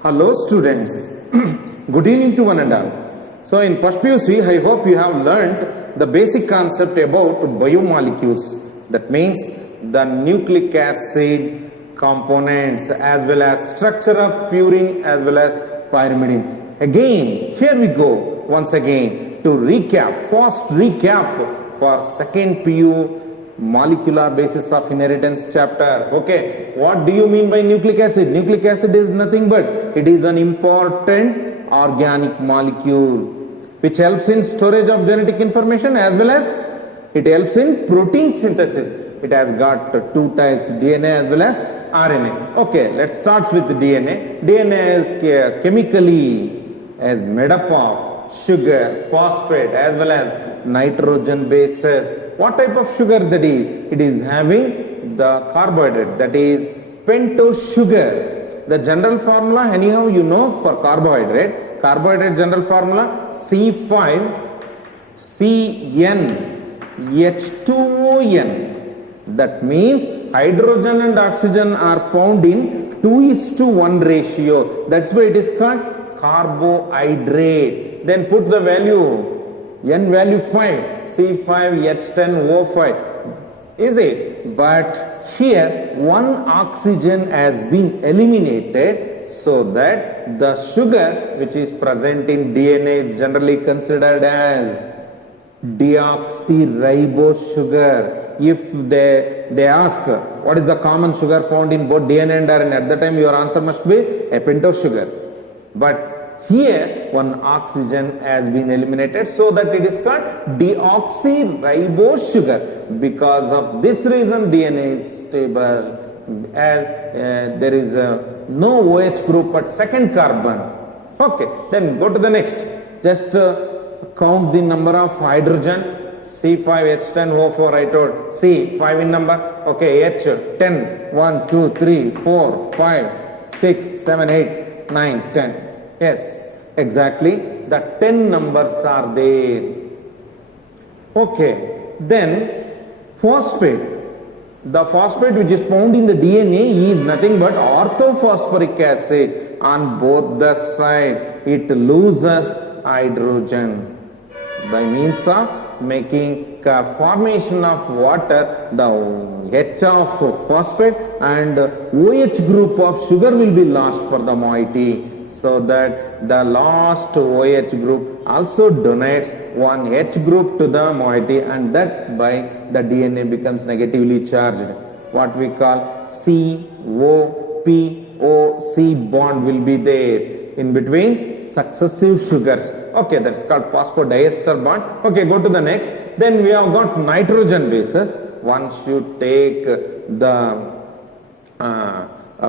Hello students, good evening to one and all. So in first PUC, I hope you have learnt the basic concept about biomolecules. That means the nucleic acid components as well as structure of purine as well as pyrimidine. Again, here we go once again to recap, fast recap for second PU molecular basis of inheritance chapter. Okay, what do you mean by nucleic acid? Nucleic acid is nothing but it is an important organic molecule which helps in storage of genetic information as well as it helps in protein synthesis. It has got two types, DNA as well as RNA. Okay, let's start with the DNA. DNA is chemically is made up of sugar, phosphate as well as nitrogen bases. What type of sugar that is? It is having the carbohydrate, that is pentose sugar. The general formula anyhow you know for carbohydrate. Carbohydrate general formula C5CnH2ON. That means hydrogen and oxygen are found in 2:1 ratio. That's why it is called carbohydrate. Then put the value, N value 5, C5H10O5. Is it? But here one oxygen has been eliminated so that the sugar which is present in DNA is generally considered as deoxyribose sugar. If they ask what is the common sugar found in both DNA and RNA, at the time your answer must be a pentose sugar. But here one oxygen has been eliminated so that it is called deoxyribose sugar. Because of this reason DNA is stable and there is no OH group but second carbon. Okay, then go to the next. Just count the number of hydrogen. C5H10O4 I told. C 5 in number. Okay, H 10. 1, 2, 3, 4, 5, 6, 7, 8, 9, 10. Yes, exactly. The 10 numbers are there. Okay, then phosphate. The phosphate which is found in the DNA is nothing but orthophosphoric acid. On both the side, it loses hydrogen by means of making formation of water. The H of phosphate and OH group of sugar will be lost for the moiety, so that the last OH group also donates one H group to the moiety, and that by the DNA becomes negatively charged. What we call COPOC bond will be there in between successive sugars. Okay, that's called phosphodiester bond. Okay, go to the next. Then we have got nitrogen bases. One should take the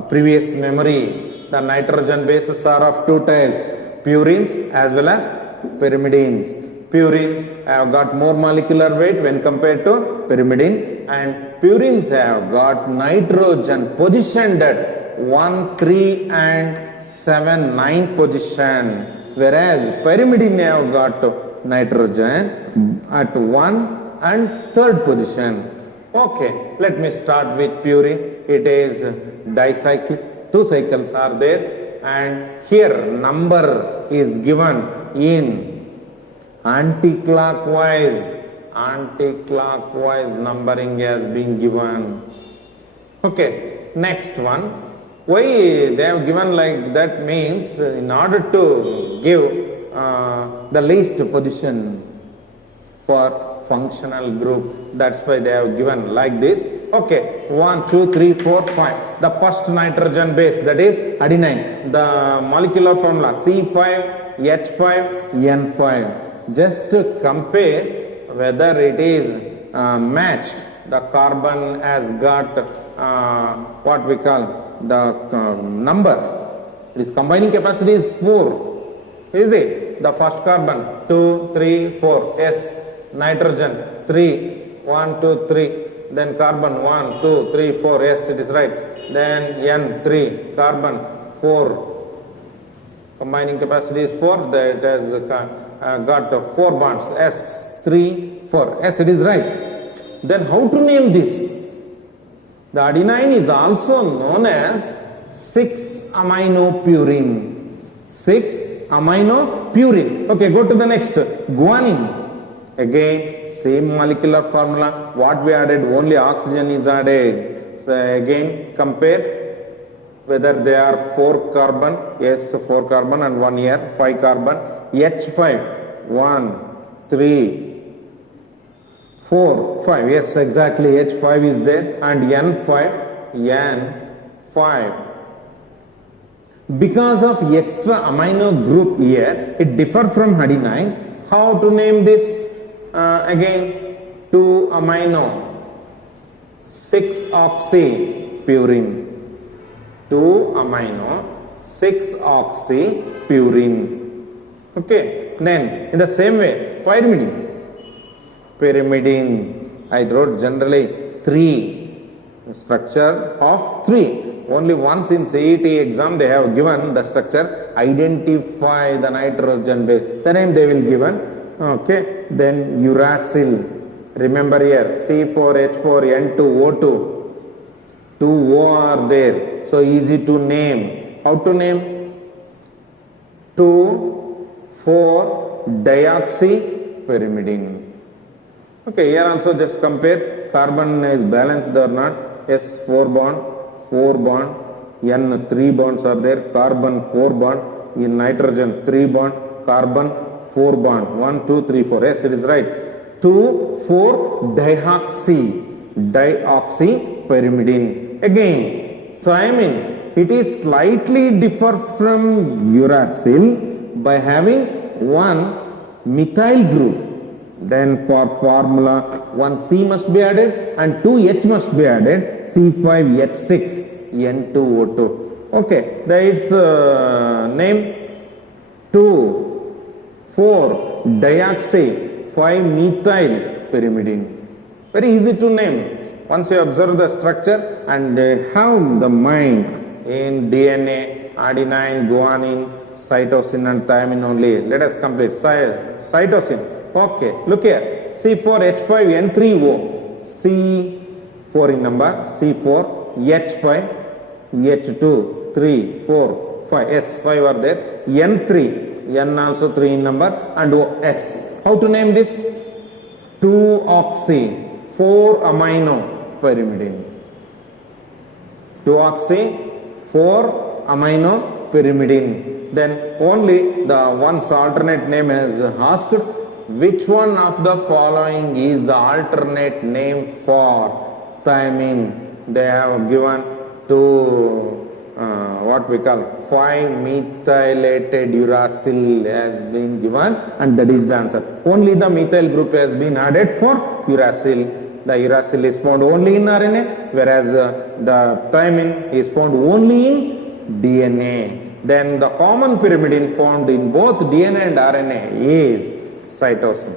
previous memory. The nitrogen bases are of two types, purines as well as pyrimidines. Purines have got more molecular weight when compared to pyrimidine, and purines have got nitrogen positioned at 1, 3 and 7, 9 position, whereas pyrimidine have got nitrogen at 1 and 3rd position. Okay, let me start with purine. It is dicyclic. 2 cycles are there, and here number is given in anti-clockwise numbering has been given. Okay, next one. Why they have given like that means in order to give the least position for functional group, that's why they have given like this. Okay, 1, 2, 3, 4, 5. The first nitrogen base, that is adenine. The molecular formula C5H5N5. Just to compare whether it is matched. The carbon has got what we call the number. Its combining capacity is 4. Is it? The first carbon 2, 3, 4. Yes. Nitrogen 3. 1, 2, 3. Then carbon 1, 2, 3, 4. Yes, it is right. Then N 3. Carbon 4. Combining capacity is 4. That has got 4 bonds. S 3, 4. Yes, it is right. Then how to name this? The adenine is also known as 6-aminopurine. 6-aminopurine. Okay, go to the next. Guanine. Again, same molecular formula. What we added? Only oxygen is added. So again, compare whether they are 4 carbon. Yes, 4 carbon and 1 here. 5 carbon. H5. 1, 3, 4, 5. Yes, exactly. H5 is there. And N5. N5. Because of extra amino group here, it differs from adenine. How to name this? Again, 2-amino 6-oxypurine. 2-amino 6-oxypurine. Okay, then in the same way, pyrimidine. Pyrimidine, I wrote generally 3, structure of 3. Only once in CET exam they have given the structure, identify the nitrogen base. The name they will given. Okay, then uracil. Remember here, C4H4N2O2. 2 O are there. So easy to name. How to name? 2,4-dioxypyrimidine. Okay, here also just compare. Carbon is balanced or not. S 4 bond, 4 bond. N 3 bonds are there. Carbon 4 bond. In nitrogen 3 bond. Carbon 4 bond. 1, 2, 3, 4. Yes, it is right. 2,4-dioxypyrimidine. Again, thymine. It is slightly differ from uracil by having 1 methyl group. Then for formula 1 C must be added and 2 H must be added. C5H6 N2O2. Okay, that its name 2,4-dioxy-5-methyl-pyrimidine. Very easy to name. Once you observe the structure and have the mind in DNA, adenine, guanine, cytosine and thymine only. Let us complete. Cytosine. Okay, look here. C4H5N3O. C4 in number. C4, H5, H2, 3, 4, 5. Yes, 5 are there. N3, N also 3 in number and O, S. How to name this? 2-oxy, 4-amino-pyrimidine. 2-oxy, 4-amino-pyrimidine. Then only the one's alternate name is asked. Which one of the following is the alternate name for thymine? They have given to what we call 5-methylated uracil has been given and that is the answer. Only the methyl group has been added for uracil. The uracil is found only in RNA whereas the thymine is found only in DNA. Then the common pyrimidine found in both DNA and RNA is cytosine.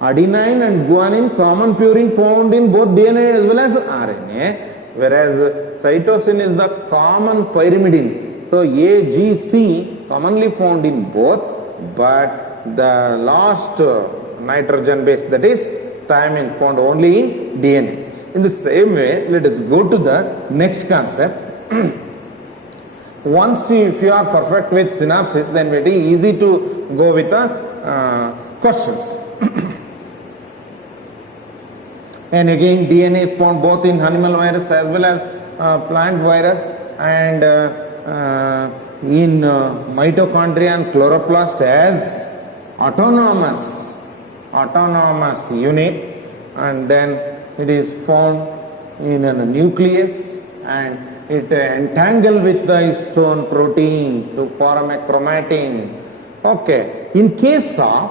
Adenine and guanine common purine found in both DNA as well as RNA, whereas cytosine is the common pyrimidine. So A, G, C commonly found in both, but the last nitrogen base, that is thymine, found only in DNA. In the same way, let us go to the next concept. Once if you are perfect with synopsis, then it is easy to go with the questions. And again, DNA is found both in animal virus as well as plant virus, and in mitochondria and chloroplast as autonomous unit, and then it is found in a nucleus and it entangle with the histone protein to form a chromatin. Okay, in case of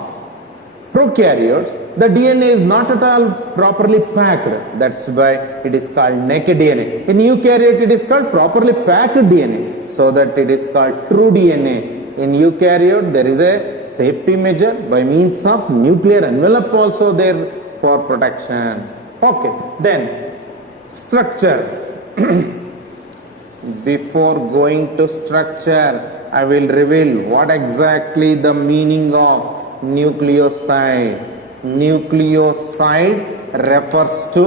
prokaryotes, the DNA is not at all properly packed. That's why it is called naked DNA. In eukaryote, it is called properly packed DNA, so that it is called true DNA. In eukaryote, there is a safety measure by means of nuclear envelope also there for protection. Okay, then structure. Before going to structure, I will reveal what exactly the meaning of nucleoside. Nucleoside refers to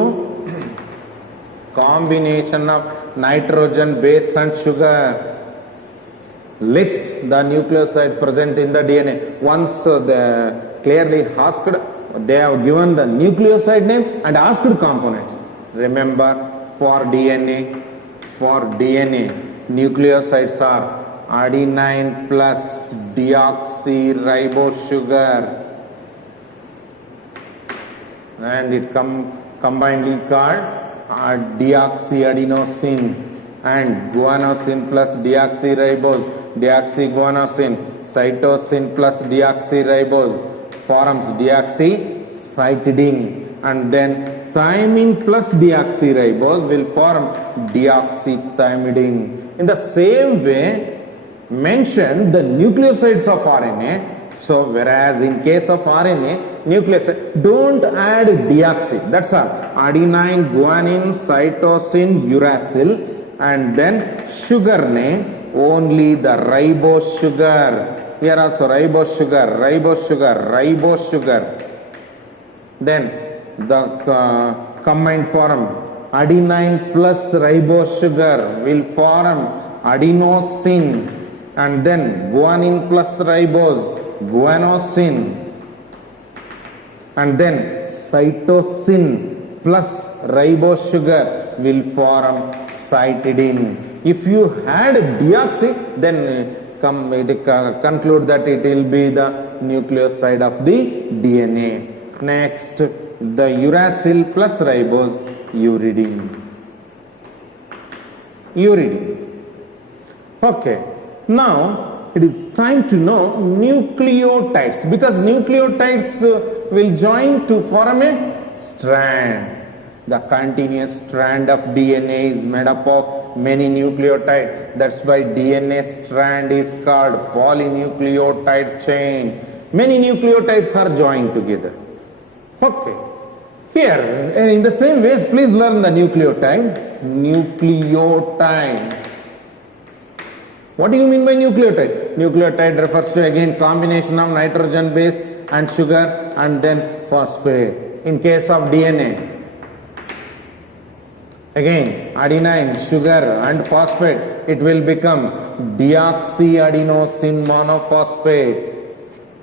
combination of nitrogen base and sugar. List the nucleosides present in the DNA. Once they clearly asked, they have given the nucleoside name and asked components. Remember, for DNA, nucleosides are adenine plus deoxyribose sugar, and it combinedly called deoxyadenosine, and guanosine plus deoxyribose, deoxyguanosine, cytosine plus deoxyribose forms deoxycytidine, and then thymine plus deoxyribose will form deoxythymidine. In the same way, mention the nucleosides of RNA. So, whereas in case of RNA, nucleoside, don't add deoxy. That's all. Adenine, guanine, cytosine, uracil, and then sugar name, only the ribose sugar. Here also ribose sugar. Then the combined form adenine plus ribose sugar will form adenosine, and then guanine plus ribose, guanosine, and then cytosine plus ribose sugar will form cytidine. If you add deoxy, then conclude that it will be the nucleoside of the DNA. Next, the uracil plus ribose, uridine. Okay, now it is time to know nucleotides, because nucleotides will join to form a strand. The continuous strand of DNA is made up of many nucleotides. That's why DNA strand is called polynucleotide chain. Many nucleotides are joined together. Okay. Here, in the same way, please learn the nucleotide. What do you mean by nucleotide? Nucleotide refers to again combination of nitrogen base and sugar and then phosphate. In case of DNA, again adenine, sugar and phosphate, it will become deoxyadenosine monophosphate.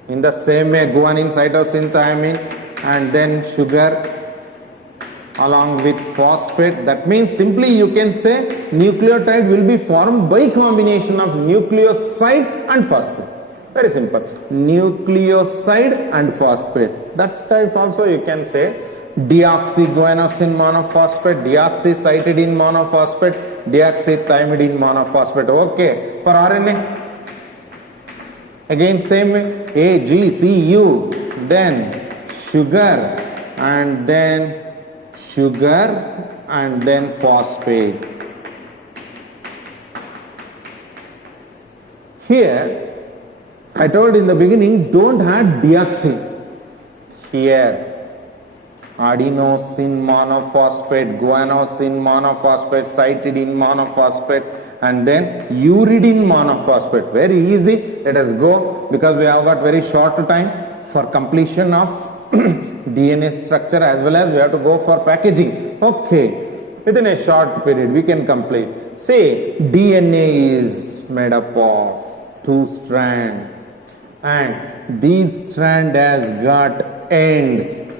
In the same way, guanine, cytosine, thymine, and then sugar along with phosphate. That means simply you can say nucleotide will be formed by combination of nucleoside and phosphate. Very simple. Nucleoside and phosphate. That type also you can say deoxyguanosine monophosphate, deoxycytidine monophosphate, deoxythymidine monophosphate. Okay. For RNA, again same way, A, G, C, U, then sugar, and then phosphate. Here, I told in the beginning, don't add deoxy. Here, adenosine monophosphate, guanosine monophosphate, cytidine monophosphate, and then uridine monophosphate. Very easy. Let us go, because we have got very short time for completion of DNA structure, as well as we have to go for packaging. Okay, within a short period we can complete. Say DNA is made up of 2 strands, and these strand has got ends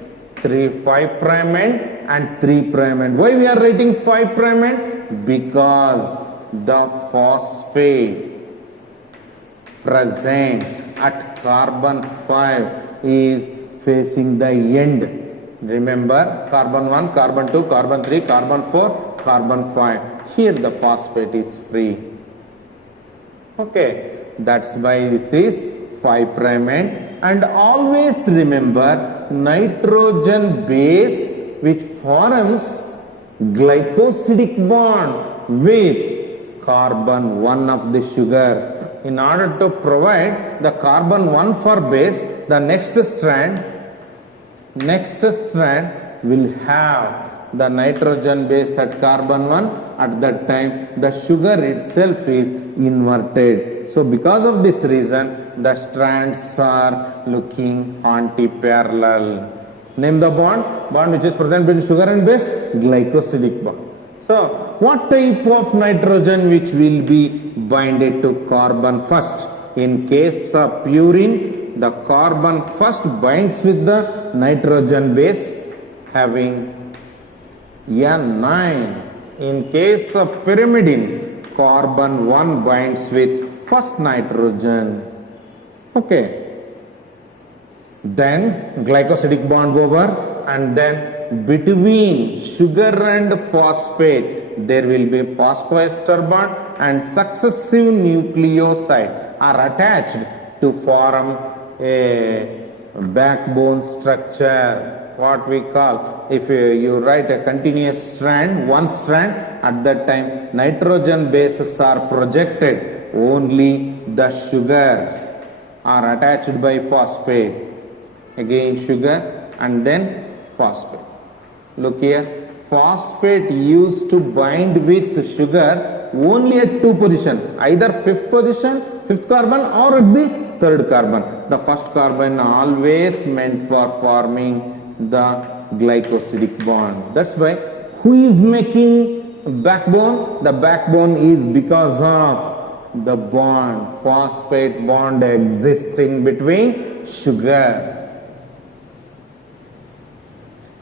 5' end and 3' end. Why we are writing 5' end? Because the phosphate present at carbon 5 is facing the end. Remember, carbon 1, carbon 2, carbon 3, carbon 4, carbon 5. Here the phosphate is free. Okay, that's why this is 5' end. And always remember, nitrogen base which forms glycosidic bond with carbon 1 of the sugar. In order to provide the carbon 1 for base, the next strand will have the nitrogen base at carbon 1. At that time, the sugar itself is inverted. So because of this reason, the strands are looking anti-parallel. Name the bond which is present between sugar and base, glycosidic bond. So what type of nitrogen which will be binded to carbon first? In case of purine, the carbon first binds with the nitrogen base having N9. In case of pyrimidine, carbon 1 binds with first nitrogen. Okay. Then glycosidic bond over, and then between sugar and phosphate there will be phosphoester bond, and successive nucleosides are attached to form a backbone structure. What we call, if you write a continuous strand, one strand, at that time nitrogen bases are projected, only the sugars are attached by phosphate. Again sugar and then phosphate. Look here, phosphate used to bind with sugar only at two positions, either fifth carbon, or at the third carbon. The first carbon always meant for forming the glycosidic bond. That's why who is making backbone? The backbone is because of the bond, phosphate bond existing between sugar.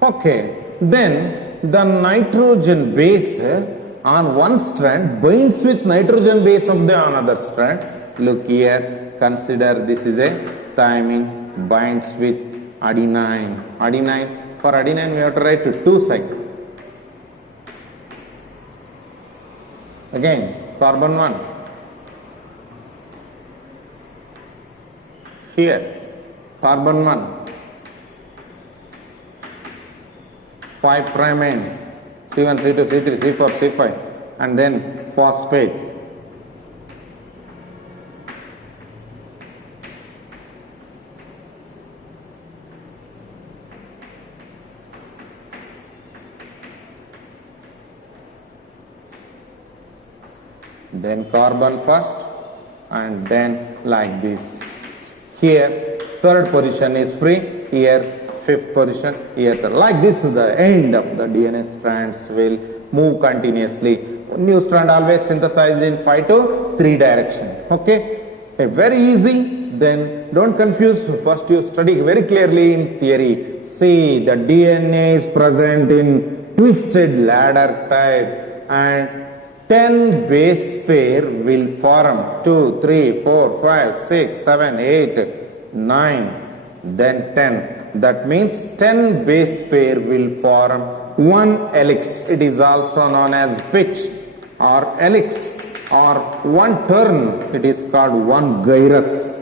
Okay, then the nitrogen base on one strand binds with nitrogen base of the another strand. Look here, consider this is a thymine, binds with adenine. For adenine we have to write two sides. Again, carbon 1. Here, carbon 1. 5' N, C1, C2, C3, C4, C5, and then phosphate. Then carbon first, and then like this. Here, third position is free, here fifth position, here third. Like this, the end of the DNA strands will move continuously. New strand always synthesized in 5 to 3 direction. Okay, very easy. Then don't confuse. First you study very clearly in theory. See, the DNA is present in twisted ladder type, and 10 base pair will form 2, 3, 4, 5, 6, 7, 8, 9, then 10. That means 10 base pair will form one helix. It is also known as pitch or helix, or one turn. It is called one gyrus.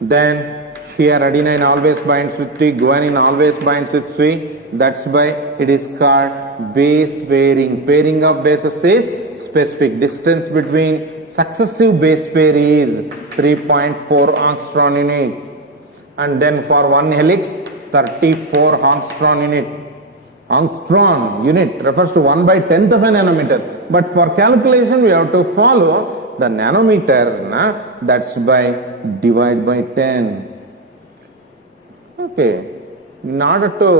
Then here adenine always binds with T, guanine always binds with C. That's why it is called base pairing. Pairing of bases is specific. Distance between successive base pair is 3.4 angstrom unit. And then for one helix, 34 angstrom unit. Angstrom unit refers to 1/10th of a nanometer. But for calculation, we have to follow the nanometer. That's by divide by 10. Okay. In order to,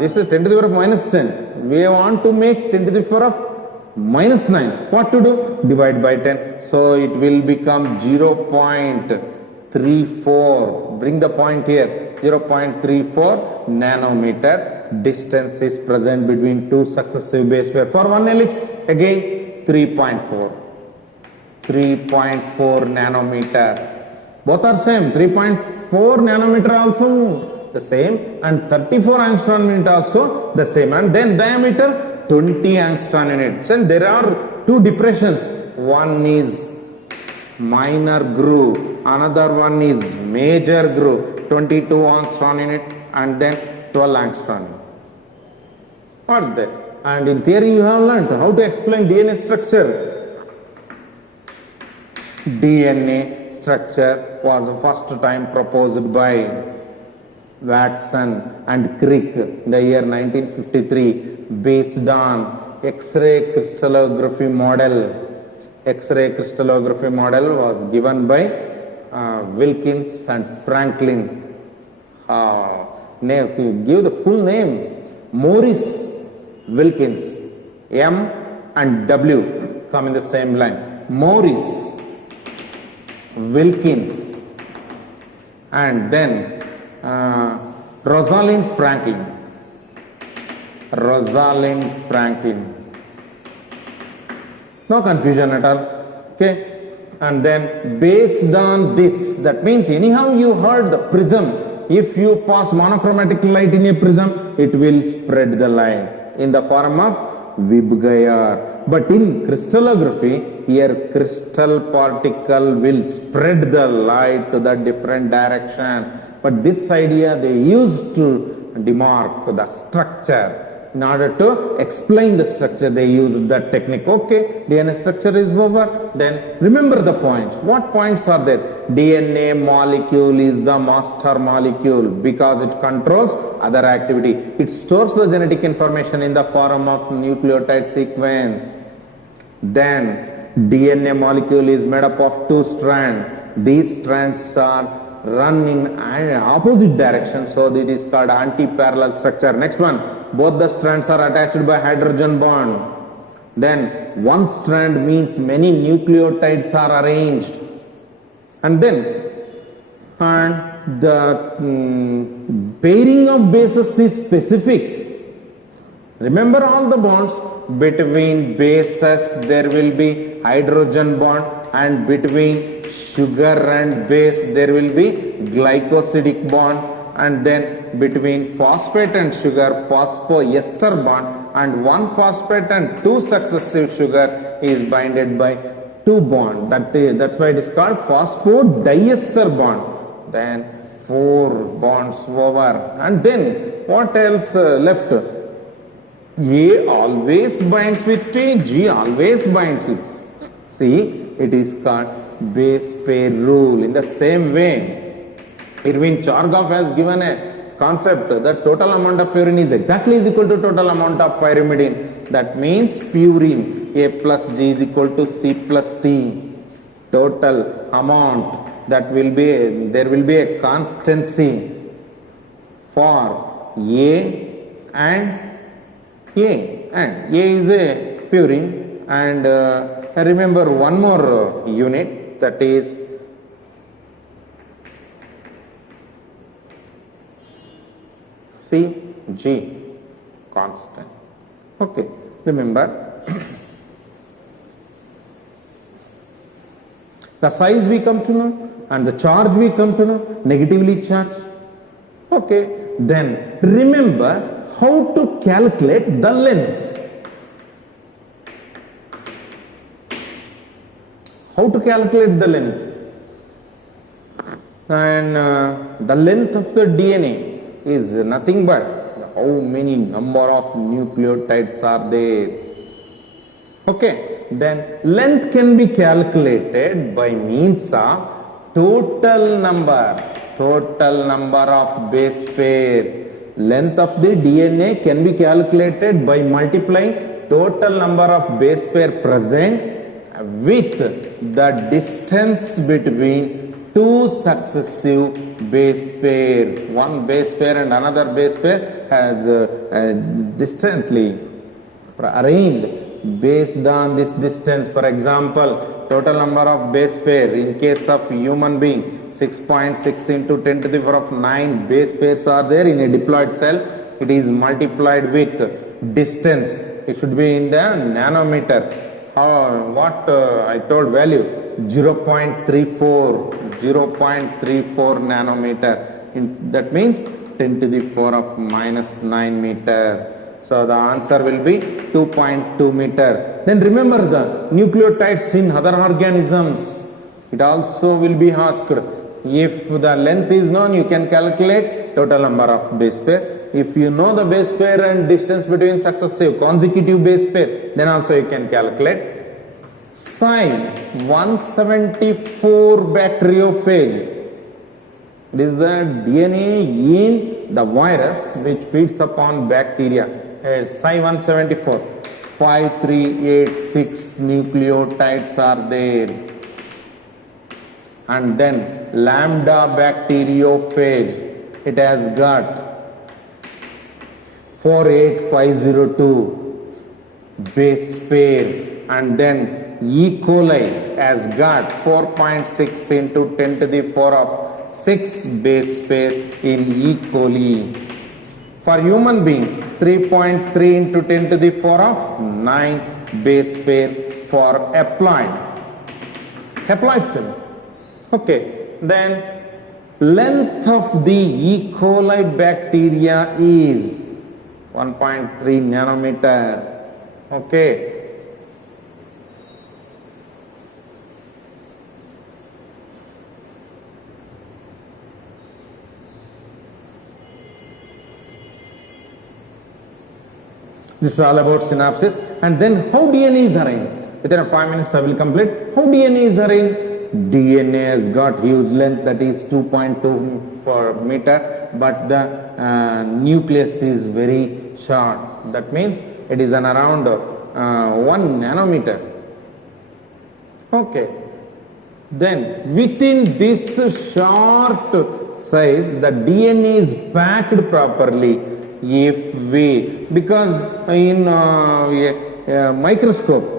this is 10 to the power of minus 10. We want to make 10 to the power of minus 9. What to do? Divide by 10. So it will become 0.34. Bring the point here. 0.34 nanometer. Distance is present between two successive base pair. For one helix, again 3.4. 3.4 nanometer. Both are same. 3.4 nanometer also the same, and 34 angstrom unit also the same, and then diameter 20 angstrom units. And there are two depressions. One is minor groove, another one is major groove. 22 angstrom unit and then 12 angstrom unit. What's that? And in theory you have learnt how to explain DNA structure. DNA structure was first time proposed by Watson and Crick in the year 1953 based on X-ray crystallography model. X-ray crystallography model was given by Wilkins and Franklin. Give the full name. Maurice Wilkins M and W come in the same line. Morris, Wilkins, and then Rosalind Franklin. Rosalind Franklin. No confusion at all. Okay. And then based on this, that means anyhow you heard the prism. If you pass monochromatic light in a prism, it will spread the light in the form of Vibgaya. But in crystallography, here crystal particle will spread the light to the different direction. But this idea they used to demark the structure. In order to explain the structure, they used that technique. Okay, DNA structure is over. Then remember the points. What points are there? DNA molecule is the master molecule because it controls other activity. It stores the genetic information in the form of nucleotide sequence. Then DNA molecule is made up of two strands. These strands are run in opposite direction, so it is called anti-parallel structure. Next one, both the strands are attached by hydrogen bond. Then one strand means many nucleotides are arranged, and then the pairing of bases is specific. Remember all the bonds between bases there will be hydrogen bond, and between sugar and base there will be glycosidic bond, and then between phosphate and sugar phosphoester bond, and one phosphate and two successive sugar is binded by two bond. That's why it is called phosphodiester bond. Then four bonds over, and then what else left? A always binds with T, G always binds with C. It is called base pair rule. In the same way, Irvin Chargaff has given a concept that total amount of purine is exactly equal to total amount of pyrimidine. That means purine A plus G is equal to C plus T. Total amount, that will be, there will be a constancy for A and A. And A is a purine, and remember one more unit, that is Cg, constant. Okay, remember the size we come to know, and the charge we come to know, negatively charged. Okay, then remember how to calculate the length. How to calculate the length? And the length of the DNA is nothing but how many number of nucleotides are there. Okay, then length can be calculated by means of total number of base pair. Length of the DNA can be calculated by multiplying total number of base pair present with the distance between two successive base pair. One base pair and another base pair has distantly arranged based on this distance. For example, total number of base pair in case of human being 6.6 into 10 to the power of 9 base pairs are there in a diploid cell. It is multiplied with distance. It should be in the nanometer. I told value 0.34 nanometer. That means 10 to the power of minus 9 meter. So the answer will be 2.2 meter. Then remember the nucleotides in other organisms. It also will be asked. If the length is known, you can calculate total number of base pair. If you know the base pair and distance between successive consecutive base pair, then also you can calculate. Psi 174 bacteriophage. It is the DNA in the virus which feeds upon bacteria. Psi 174. 5386 nucleotides are there. And then lambda bacteriophage, it has got 48502. base pair, and then E. coli has got 4.6 into 10 to the power of 6 base pair in E. coli. For human being, 3.3 into 10 to the power of 9 base pair for haploid cell. Okay, then length of the E. coli bacteria is 1.3 nanometer. Okay. This is all about synapses. And then how DNA is arranged. Within 5 minutes I will complete. How DNA is arranged? DNA has got huge length, that is 2.2 per meter, but the nucleus is very short. That means it is an around 1 nanometer. Okay. Then within this short size, the DNA is packed properly. If we, because in a microscope,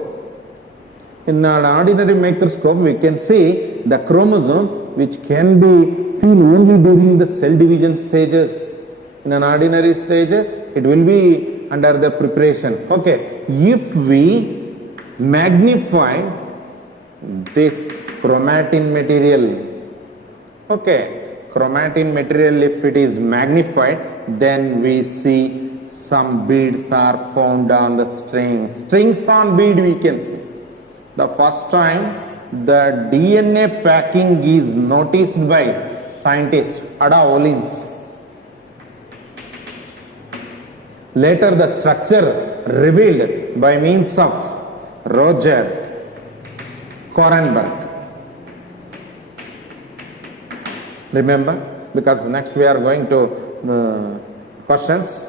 in an ordinary microscope, we can see the chromosome which can be seen only during the cell division stages. In an ordinary stage, it will be under the preparation. Okay, if we magnify this chromatin material, okay, chromatin material, if it is magnified, then we see some beads are found on the strings on bead we can see. The first time the DNA packing is noticed by scientist Ada Olins. Later the structure revealed by means of Roger Korenberg. Remember, because next we are going to questions.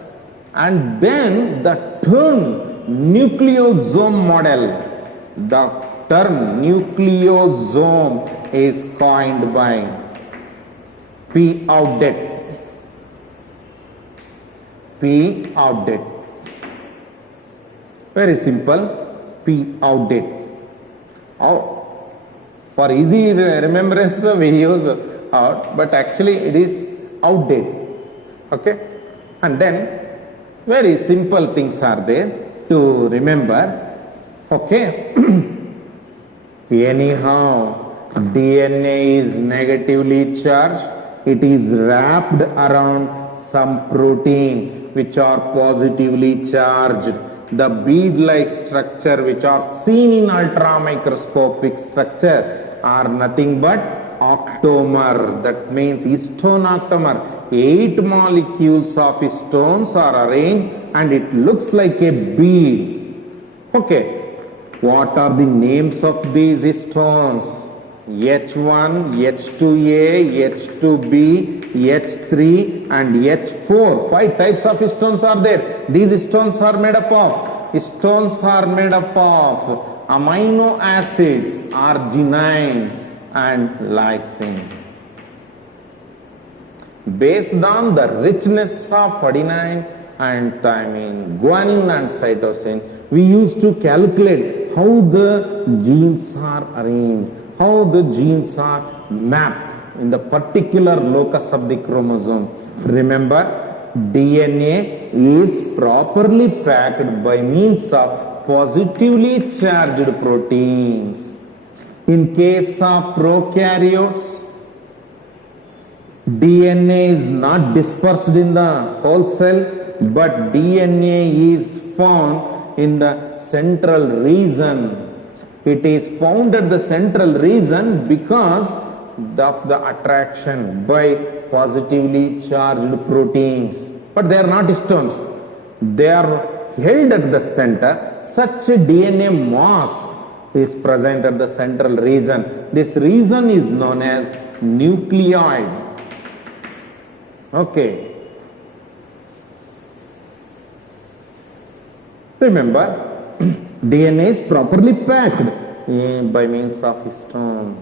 And then the term nucleosome model, the term nucleosome is coined by P. Audet. P. Audet. Very simple. P. Audet. Oh, for easy remembrance we use out, but actually it is outdated. Okay, and then very simple things are there to remember. Okay, anyhow, DNA is negatively charged. It is wrapped around some protein which are positively charged. The bead-like structure which are seen in ultramicroscopic structure are nothing but octamer. That means histone octamer. 8 molecules of histones are arranged and it looks like a bead. Okay. What are the names of these histones? H1, H2A, H2B, H3 and H4. 5 types of histones are there. These histones are made up of amino acids, arginine and lysine. Based on the richness of adenine and thymine, guanine and cytosine, we used to calculate how the genes are arranged, how the genes are mapped in the particular locus of the chromosome. Remember, DNA is properly packed by means of positively charged proteins. In case of prokaryotes, DNA is not dispersed in the whole cell, but DNA is found in the central region. It is found at the central region because of the attraction by positively charged proteins. But they are not histones. They are held at the center. Such a DNA mass is present at the central region. This region is known as nucleoid. Okay. Remember, DNA is properly packed by means of histone.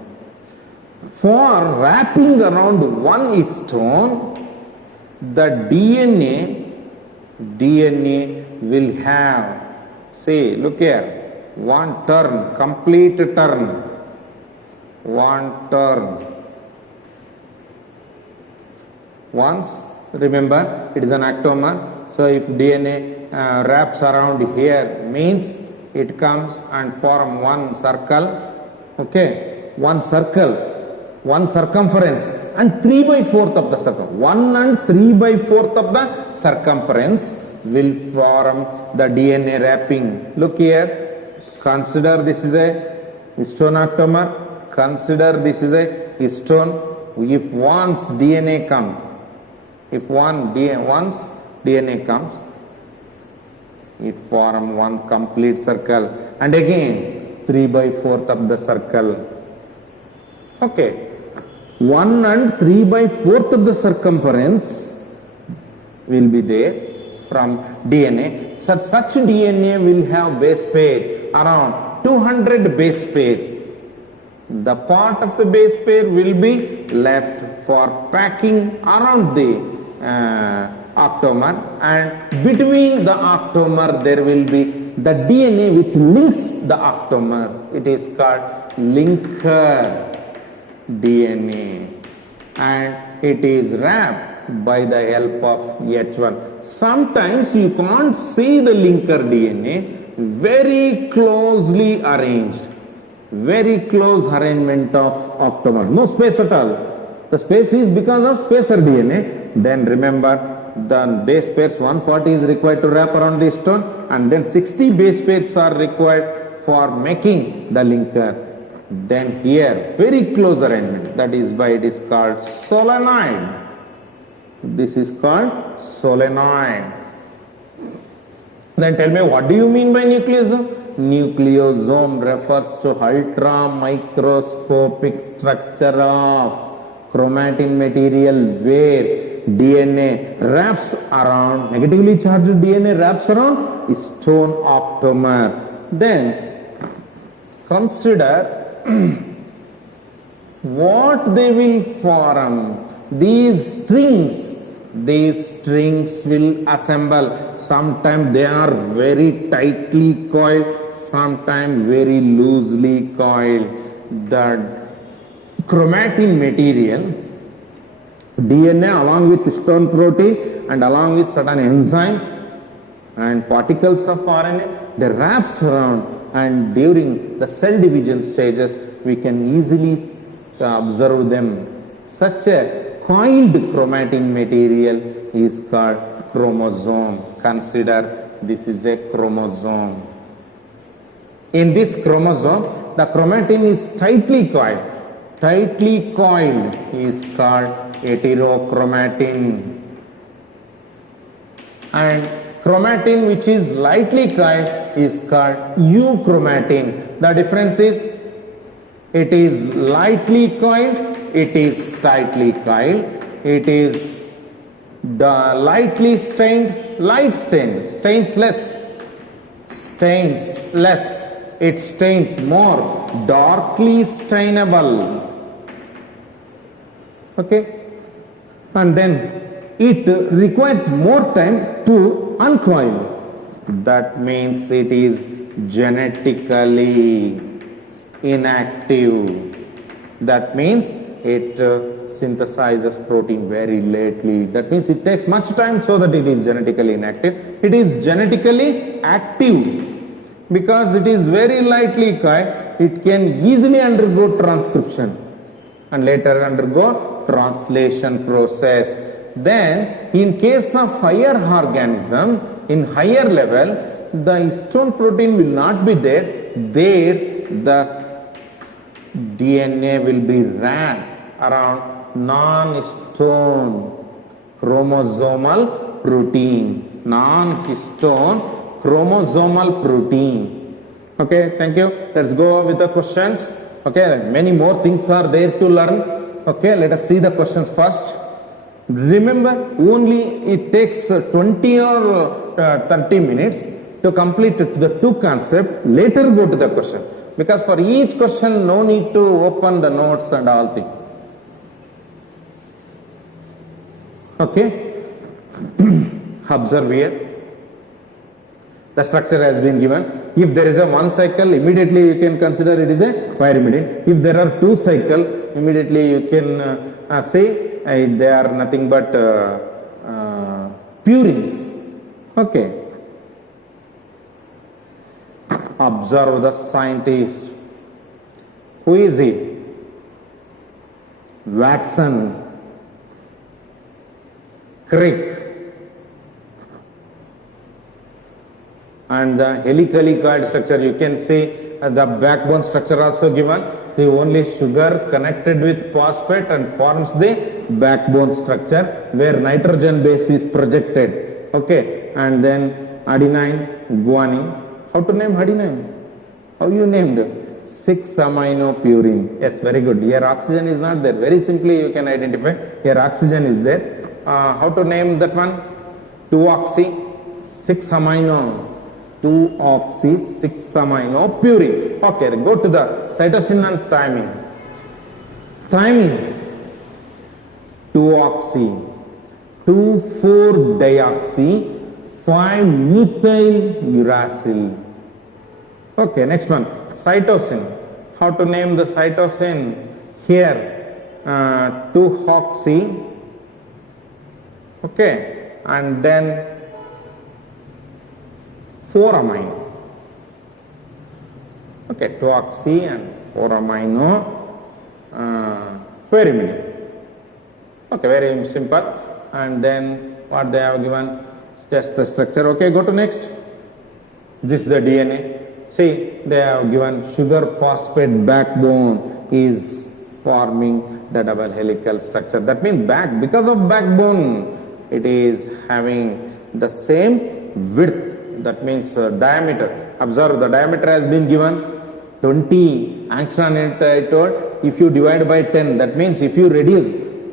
For wrapping around one histone, the DNA will have See, look here. One turn, complete turn. One turn. Once, remember, it is an octamer. So if DNA wraps around here, means it comes and form one circle. Okay, one circle, one circumference, and 3/4 of the circle. 1 and 3/4 of the circumference will form the DNA wrapping. Look here. Consider this is a histone octamer. Consider this is a histone. If once DNA comes, once DNA comes, it forms one complete circle, and again 3/4 of the circle. Okay, 1 and 3/4 of the circumference will be there from DNA. So such DNA will have base pair around 200 base pairs. The part of the base pair will be left for packing around the octamer, and between the octamer there will be the DNA which links the octamer. It is called linker DNA, and it is wrapped by the help of H1. Sometimes you can't see the linker DNA, very closely arranged, very close arrangement of octamer, no space at all. The space is because of spacer DNA. Then remember, the base pairs 140 is required to wrap around the stone, and then 60 base pairs are required for making the linker. Then here very close arrangement, that is why it is called solenoid. This is called solenoid. Then tell me, what do you mean by nucleosome? Nucleosome refers to ultra microscopic structure of chromatin material where DNA wraps around, negatively charged DNA wraps around stone octamer. Then consider what they will form. These strings will assemble. Sometimes they are very tightly coiled, sometimes very loosely coiled. The chromatin material, DNA along with histone protein and along with certain enzymes and particles of RNA, they wraps around, and during the cell division stages we can easily observe them. Such a coiled chromatin material is called chromosome. Consider this is a chromosome. In this chromosome, the chromatin is tightly coiled. Tightly coiled is called heterochromatin, and chromatin which is lightly coiled is called euchromatin. The difference is, it is lightly coiled, it is tightly coiled, it is the lightly stained, light stained, stains less, it stains more, darkly stainable. Okay, and then it requires more time to uncoil. That means it is genetically inactive. That means it synthesizes protein very lately. That means it takes much time, so that it is genetically inactive. It is genetically active because it is very lightly coiled. It can easily undergo transcription and later undergo translation process. Then in case of higher organism, in higher level, the histone protein will not be there. There the DNA will be wrapped around non-histone chromosomal protein. Non-histone chromosomal protein. Okay, thank you. Let's go with the questions. Okay, many more things are there to learn. Okay, let us see the questions first. Remember, only it takes 20 or 30 minutes to complete the two concepts. Later go to the question, because for each question no need to open the notes and all things. Okay, observe here. The structure has been given. If there is a one cycle, immediately you can consider it is a pyrimidine. If there are two cycle, immediately you can say they are nothing but purines. Okay. Observe the scientist. Who is he? Watson, Crick, and the helically coiled structure. You can see the backbone structure also given. The only sugar connected with phosphate and forms the backbone structure where nitrogen base is projected. Okay, and then adenine, guanine. How to name adenine? How you named? 6-aminopurine. Yes, very good. Here oxygen is not there. Very simply you can identify. Here oxygen is there. How to name that one? 2-oxy 6-amino. 2-oxy 6-aminopurine. Okay, go to the cytosine and thymine. Thymine 2-oxy 2,4-dioxy 5-methyl uracil. Okay, next one. Cytosine. How to name the cytosine? Here 2-oxy. Okay, and then 4-amino. Okay, 2-oxy and 4-amino pyrimidine. Okay, very simple. And then what they have given? Just the structure. Okay, go to next. This is the DNA. See, they have given sugar phosphate backbone is forming the double helical structure. That means because of backbone, it is having the same width. That means diameter. Observe, the diameter has been given 20 angstrom unit. I told, if you divide by 10, that means if you reduce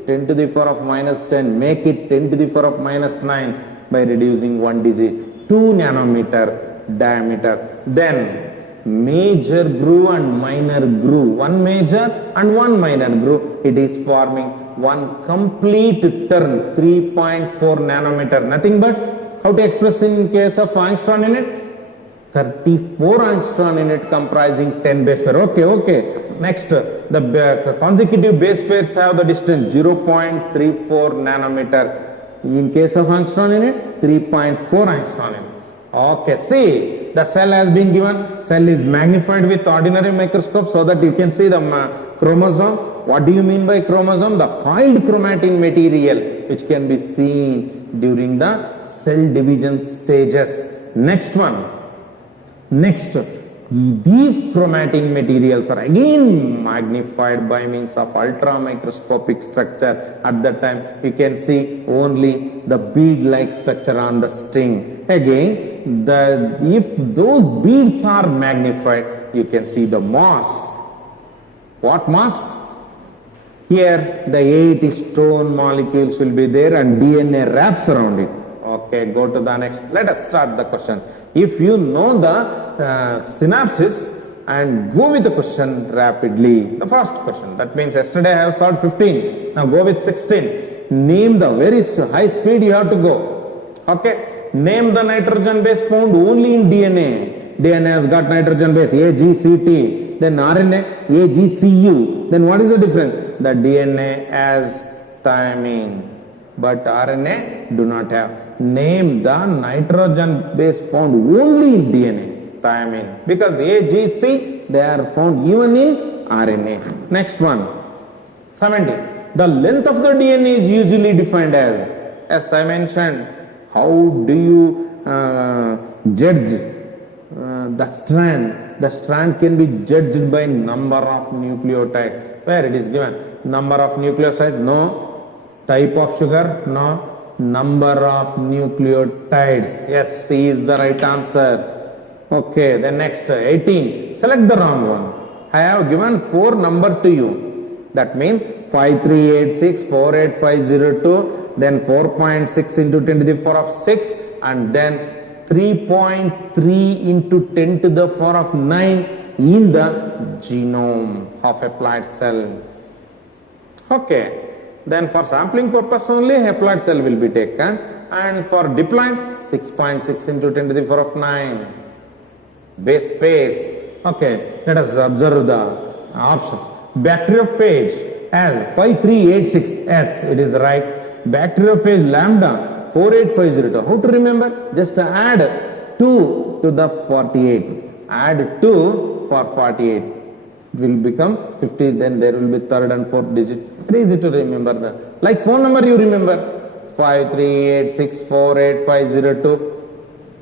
10 to the power of minus 10, make it 10 to the power of minus 9 by reducing one digit, 2 nanometer diameter. Then major groove and minor groove, one major and one minor groove, it is forming one complete turn, 3.4 nanometer. Nothing but how to express in case of angstrom unit? 34 angstrom unit comprising 10 base pair. Okay. Next, the consecutive base pairs have the distance 0.34 nanometer. In case of angstrom unit, 3.4 angstrom unit. Okay, see, the cell has been given. Cell is magnified with ordinary microscope so that you can see the chromosome. What do you mean by chromosome? The coiled chromatin material which can be seen during the cell division stages. Next one. Next, these chromatin materials are again magnified by means of ultra microscopic structure. At that time, you can see only the bead-like structure on the string. Again, if those beads are magnified, you can see the moss. What moss? Here, the 8 stone molecules will be there and DNA wraps around it. Okay, go to the next. Let us start the question. If you know the synopsis and go with the question rapidly. The first question. That means yesterday I have solved 15. Now go with 16. Name the very high speed you have to go. Okay. Name the nitrogen base found only in DNA. DNA has got nitrogen base A, G, C, T. Then RNA A, G, C, U. Then what is the difference? The DNA has thymine, but RNA do not have. Name the nitrogen base found only in DNA, thymine, because A, G, C, they are found even in RNA. Next one, 17. The length of the DNA is usually defined as I mentioned. How do you judge the strand? The strand can be judged by number of nucleotides. Where it is given? Number of nucleosides? No. Type of sugar? No. Number of nucleotides? Yes, C is the right answer. Okay, then next 18. Select the wrong one. I have given 4 number to you. That means 5386, 48502, then 4.6 into 10 to the power of 6, and then 3.3 into 10 to the power of 9 in the genome of haploid cell. Okay. Then for sampling purpose only haploid cell will be taken, and for diploid 6.6 into 10 to the power of 9. Base pairs. Okay, let us observe the options. Bacteriophage as 5386S, it is right. Bacteriophage lambda 48502. How to remember? Just add 2 to the 48. Add 2 for 48. It will become 50, then there will be third and fourth digit. Very easy to remember that. Like phone number you remember. 5386488502.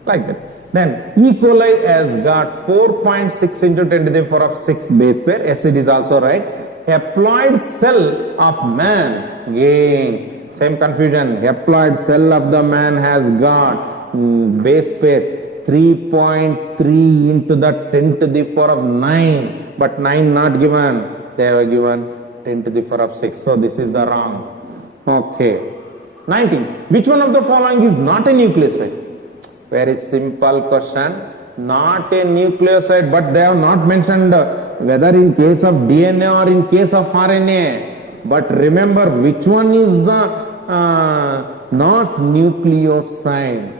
Like that. Then E. coli has got 4.6 into 10 to the power of 6 base pair. Yes, it is also right. Haploid cell of man. Again, same confusion. Haploid cell of the man has got base pair 3.3 into the 10 to the power of 9. But 9 not given. They have given 10 to the power of 6. So this is the wrong. Okay. 19. Which one of the following is not a nucleoside? Very simple question. Not a nucleoside, but they have not mentioned whether in case of DNA or in case of RNA. But remember which one is the not nucleoside.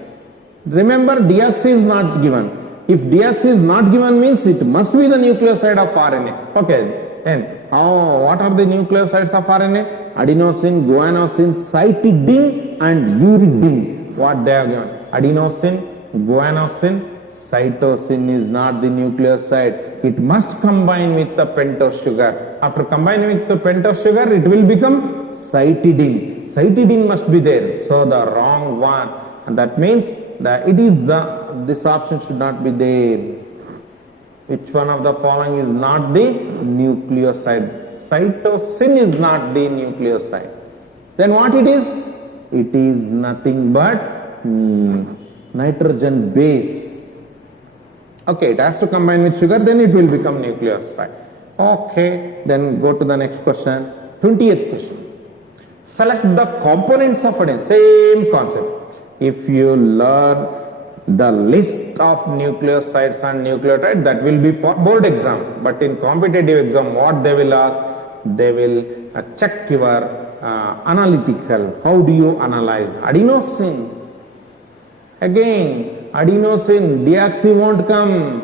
Remember deoxy is not given. If deoxy is not given means it must be the nucleoside of RNA. Okay, then what are the nucleosides of RNA? Adenosine, guanosine, cytidine and uridine. What they have given? Adenosine, guanosine, cytosine is not the nucleoside. It must combine with the pentose sugar. After combining with the pentose sugar, it will become cytidine. Cytidine must be there. So the wrong one. And that means that it is this option should not be there. Which one of the following is not the nucleoside? Cytosine is not the nucleoside. Then what it is? It is nothing but nitrogen base. Okay, it has to combine with sugar, then it will become nucleoside. Okay, then go to the next question. 20th question. Select the components of adenine. Same concept. If you learn the list of nucleosides and nucleotides, that will be for board exam. But in competitive exam, what they will ask? They will check your analytical. How do you analyze? Adenosine. Again, adenosine, deoxy won't come.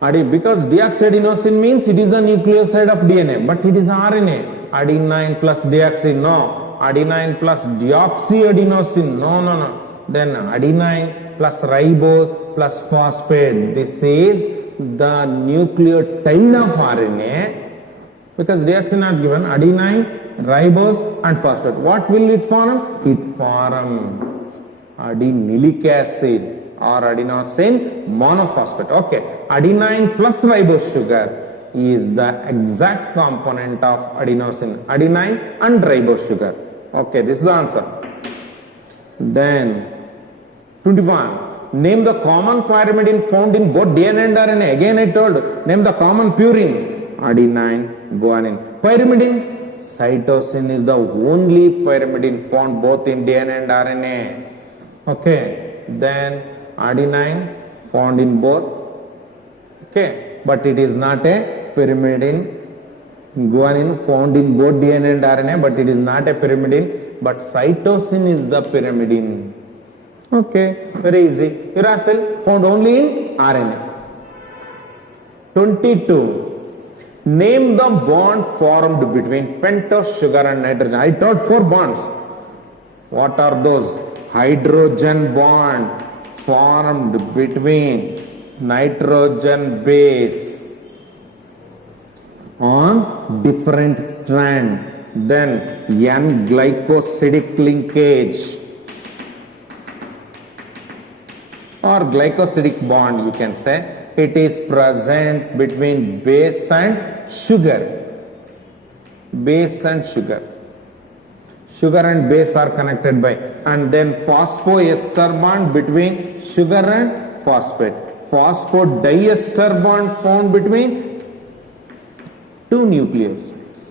Because deoxyadenosine means it is a nucleoside of DNA, but it is RNA. Adenine plus deoxy, no. Adenine plus deoxyadenosine, no. Then adenine plus ribose plus phosphate. This is the nucleotide of RNA. Because deoxy not given, adenine, ribose and phosphate. What will it form? It form adenylic acid or adenosine monophosphate. Okay, adenine plus ribose sugar is the exact component of adenosine, adenine and ribose sugar. Okay, this is the answer. Then 21. Name the common pyrimidine found in both DNA and RNA. Again I told, name the common purine. Adenine, guanine. Pyrimidine, cytosine is the only pyrimidine found both in DNA and RNA. Okay, then adenine found in both. Okay, but it is not a pyrimidine. Guanine found in both DNA and RNA, but it is not a pyrimidine. But cytosine is the pyrimidine. Okay, very easy. Uracil found only in RNA. 22. Name the bond formed between pentose sugar and nitrogen. I told 4 bonds. What are those? Hydrogen bond formed between nitrogen base on different strand. Then N-glycosidic linkage or glycosidic bond you can say. It is present between base and sugar. Base and sugar. Sugar and base are connected by, and then phosphoester bond between sugar and phosphate. Phosphodiester bond found between 2 nucleosides.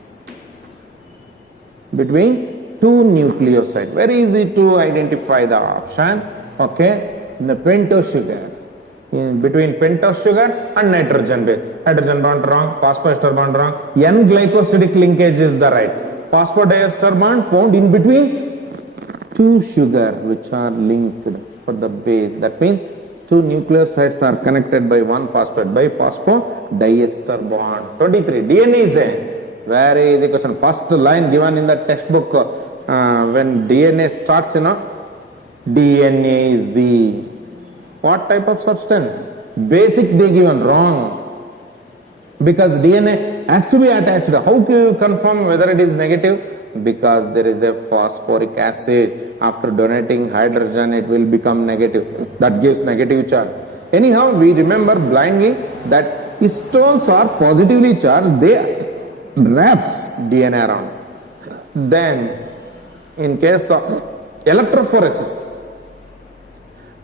Between 2 nucleosides. Very easy to identify the option. Okay, in the pentose sugar. In between pentose sugar and nitrogen base. Hydrogen bond wrong, phosphoester bond wrong. N-glycosidic linkage is the right. Phosphodiester bond found in between two sugar which are linked for the base. That means two nucleosides are connected by one phosphate by phosphodiester bond. 23. DNA is a very easy question. First line given in the textbook when DNA starts, DNA is the what type of substance? Basic they given wrong. Because DNA has to be attached. How can you confirm whether it is negative? Because there is a phosphoric acid. After donating hydrogen, it will become negative. That gives negative charge. Anyhow, we remember blindly that histones are positively charged. They wraps DNA around. Then, in case of electrophoresis,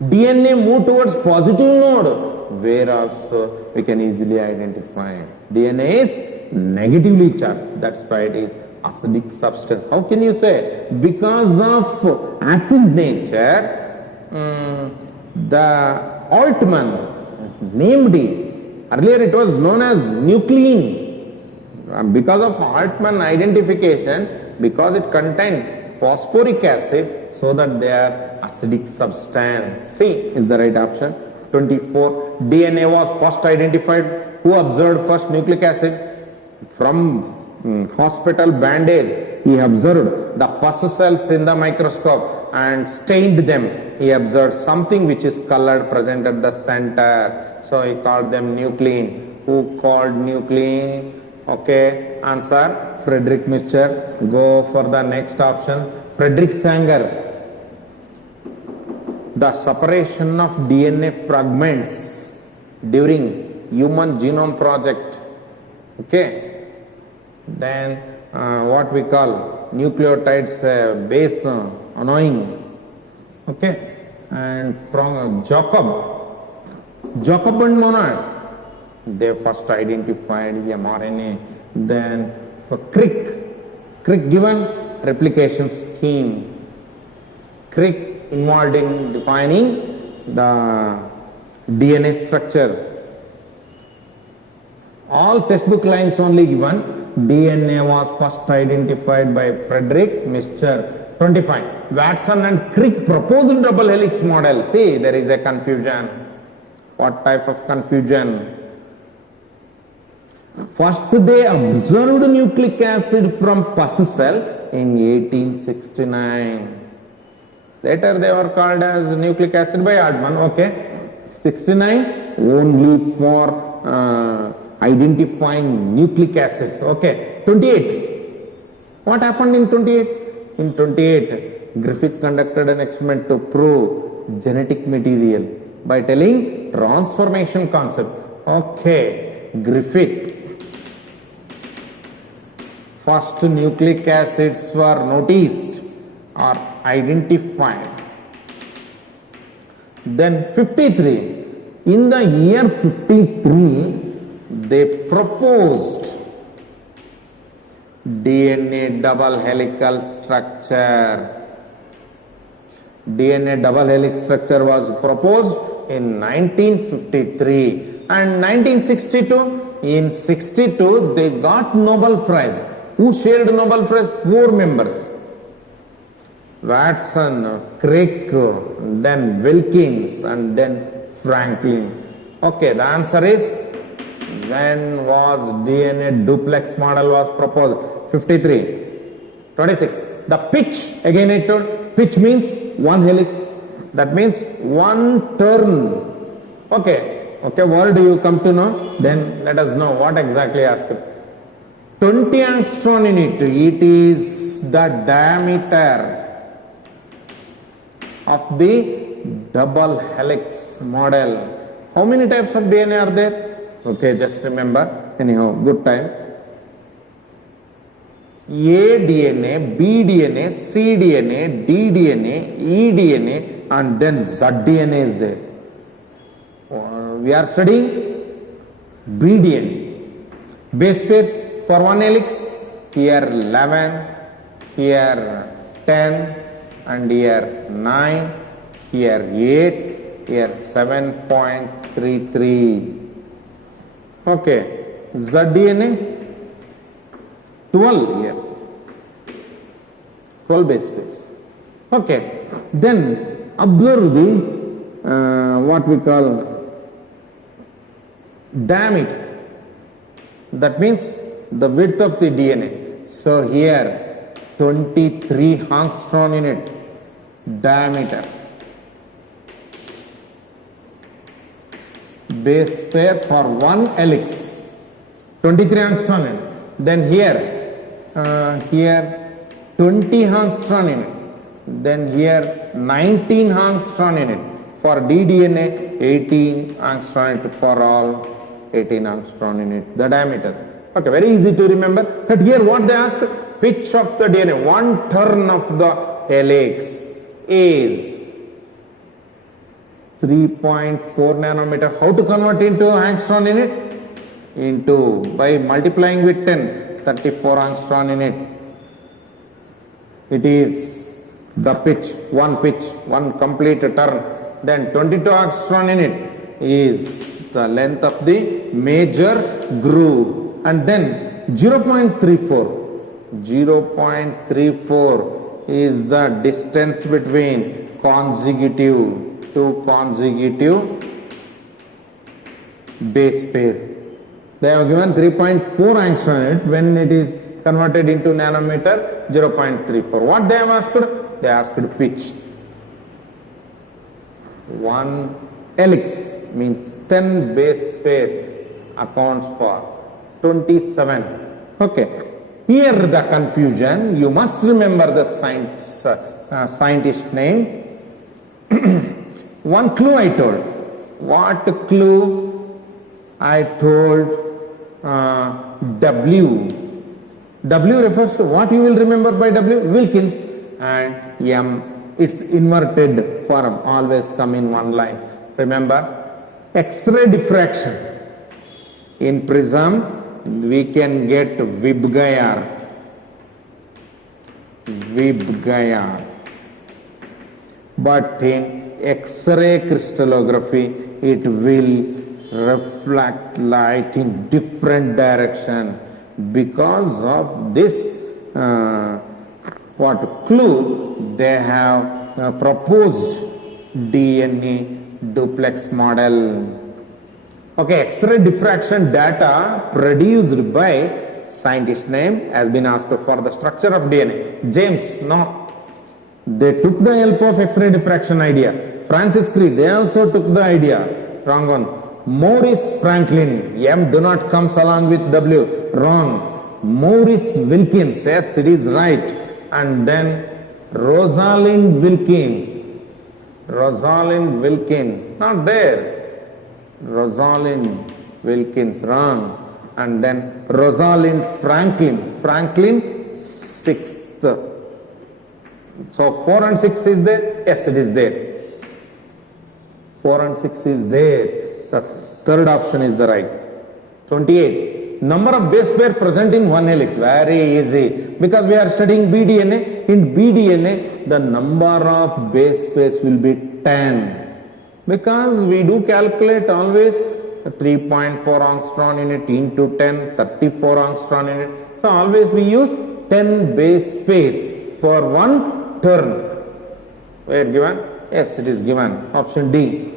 DNA move towards positive node, whereas we can easily identify DNA is negatively charged. That's why it is acidic substance. How can you say? Because of acid nature, the Altman has named it. Earlier it was known as nuclein. Because of Altman identification, because it contained phosphoric acid, so that they are acidic substance. C is the right option. 24. DNA was first identified. Who observed first nucleic acid? From hospital bandage, he observed the pus cells in the microscope and stained them. He observed something which is colored present at the center. So he called them nuclein. Who called nuclein? Okay, answer Friedrich Mischer. Go for the next option. Friedrich Sanger. The separation of DNA fragments during Human Genome Project. Okay. Then what we call nucleotides base annoying. Okay. And from Jacob and Monod, they first identified mRNA. Then for Crick given replication scheme. Crick involved in defining the DNA structure. All textbook lines only given. DNA was first identified by Friedrich Mischer. 25. Watson and Crick proposed double helix model. See, there is a confusion. What type of confusion? First they observed nucleic acid from pus cell in 1869. Later they were called as nucleic acid by Altman. Okay. 69 only for identifying nucleic acids. Okay. 28. What happened in 28? In 28, Griffith conducted an experiment to prove genetic material by telling transformation concept. Okay. Griffith. First nucleic acids were noticed or identified. Then 53. In the year 53, they proposed DNA double helical structure. DNA double helix structure was proposed in 1953 and 1962. In 62, they got Nobel Prize. Who shared Nobel Prize? 4 members. Watson, Crick, then Wilkins, and then Franklin. Okay, the answer is, when was DNA duplex model was proposed? 53. 26. The pitch, again I told, pitch means one helix. That means one turn. Okay, word you come to know, then let us know what exactly asked. 20 angstrom in it. It is the diameter of the double helix model. How many types of DNA are there? Okay, just remember. Anyhow, good time. A DNA, B DNA, C DNA, D DNA, E DNA, and then Z DNA is there. We are studying B DNA. Base pairs for one helix. Here 11, here 10, and here 9, here 8, here 7.33. Okay, Z DNA 12 here, 12 base pairs. Okay, then observe the what we call diameter. That means the width of the DNA. So here 23 angstrom in it, diameter. Base pair for one helix, 23 angstrom in it. Then here 20 angstrom in it. Then here 19 angstrom in it. For ddNA 18 angstrom in it, for all 18 angstrom in it, the diameter. Okay, very easy to remember. But here what they ask, pitch of the DNA, one turn of the helix is 3.4 nanometer. How to convert into angstrom in it? Into, by multiplying with 10, 34 angstrom in it. It is the pitch, one complete turn. Then 22 angstrom in it is the length of the major groove. And then 0.34 is the distance between two consecutive base pair. They have given 3.4 angstrom in it. When it is converted into nanometer, 0.34. What they have asked? They asked pitch. One helix means 10 base pair accounts for 27. Okay. Here the confusion, you must remember the scientist name. One clue I told. What clue I told? W. W refers to what you will remember by W? Wilkins. And M, it's inverted form, always come in one line. Remember, X-ray diffraction. In prism, we can get Vibgayar. But in X-ray crystallography, it will reflect light in different direction. Because of this clue, they have proposed DNA duplex model. Okay, X-ray diffraction data produced by scientist name has been asked for the structure of DNA. James, no. They took the help of X-ray diffraction idea. Francis Crick, they also took the idea. Wrong one. Maurice Franklin, M do not comes along with W. Wrong. Maurice Wilkins, yes, it is right. And then Rosalind Wilkins, not there. Rosalind Wilkins, wrong. And then Rosalind Franklin, 6th. So 4 and 6 is there? Yes, it is there. 4 and 6 is there. The third option is the right. 28. Number of base pair present in one helix. Very easy. Because we are studying BDNA. In BDNA, the number of base pairs will be 10. Because we do calculate always 3.4 angstrom in it into 10, 34 angstrom in it. So always we use 10 base pairs for one turn. Where given? Yes, it is given. Option D.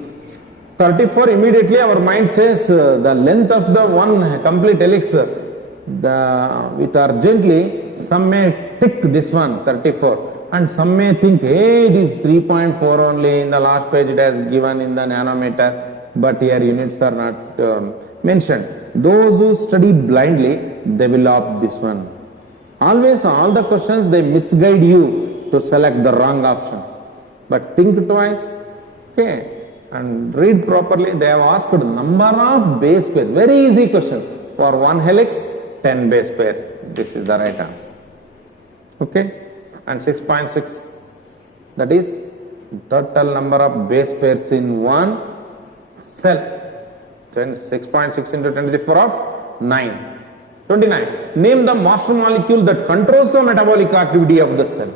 34, immediately our mind says the length of the one complete helix, with urgently, some may tick this one, 34. And some may think, hey, it is 3.4 only, in the last page it has given in the nanometer, but here units are not mentioned. Those who study blindly, they will opt this one. Always, all the questions, they misguide you to select the wrong option. But think twice, okay, and read properly. They have asked number of base pairs. Very easy question. For one helix, 10 base pair. This is the right answer. Okay, and 6.6, that is total number of base pairs in one cell. 6.6 into 10 to the power of 9. 29. Name the master molecule that controls the metabolic activity of the cell.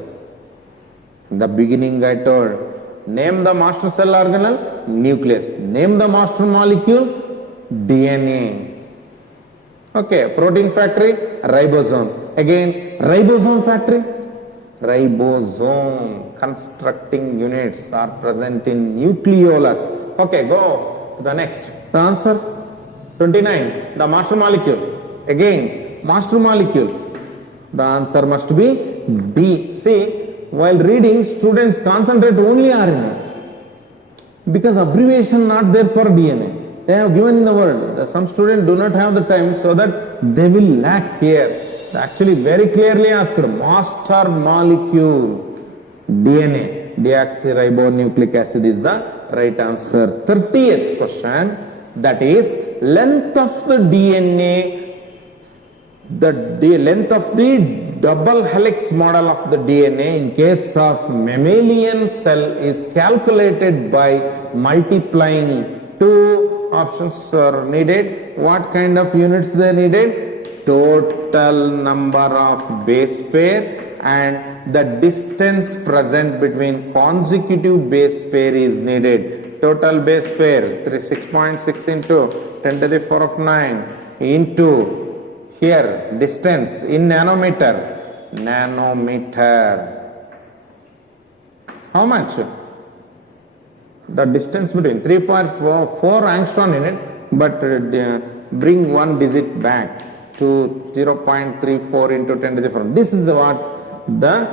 In the beginning I told, name the master cell organelle, nucleus. Name the master molecule, DNA. Okay, protein factory, ribosome. Again, ribosome factory. ribosome constructing units are present in nucleolus. Okay, go to the next. The answer 29. The master molecule. Again, master molecule. The answer must be D. See, while reading, students concentrate only RNA. Because abbreviation not there for DNA. They have given in the word. Some students do not have the time, so that they will lack here. Actually very clearly asked, master molecule, DNA, deoxyribonucleic acid is the right answer. 30th question, that is length of the DNA, the length of the double helix model of the DNA in case of mammalian cell is calculated by multiplying. Two options are needed. What kind of units they needed? Total number of base pair and the distance present between consecutive base pair is needed. Total base pair 6.6 into 10 to the power of 9 into here distance in nanometer. How much? The distance between 3.4 angstrom in it, but bring one digit back to 0.34 into 10 to the power. This is what the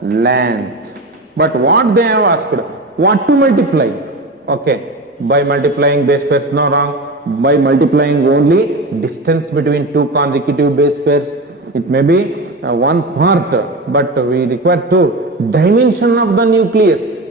length. But what they have asked, what to multiply? Okay, by multiplying base pairs, no wrong. By multiplying only distance between two consecutive base pairs. It may be one part, but we require two. Dimension of the nucleus.